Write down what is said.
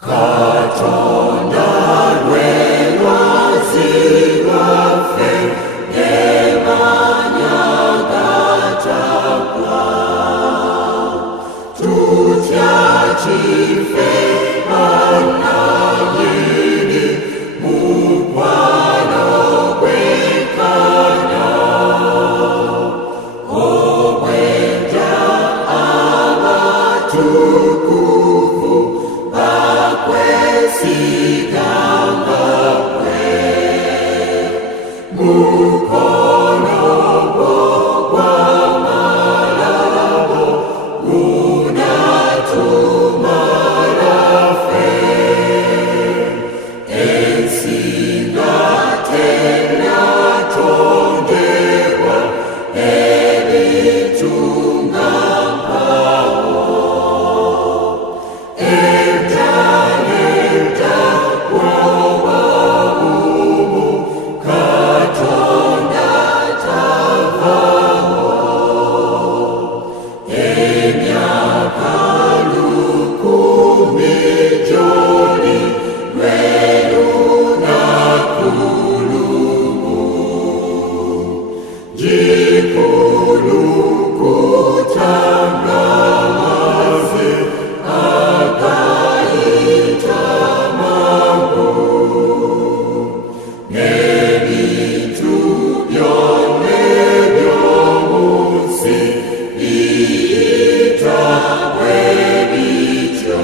Katonda lwe lwazi lwaffe ng'emanyagatakwa tutya kife bannayini mukwano gw'enkana obw'edda abatukuvu bakwesiganga ggwe mukono gwo gw'amalabo gunatumala ffe ensi nga tennatondebwa ebintu nga mpawo edda nedda bw'oba bubu Katonda tavaawo emyaka lukumi gy'oli lwe lunaku lumu gikulukuta ng'amazzi agayita mangu n'ebintu byonna eby'omu nsi biyita bwe bityo.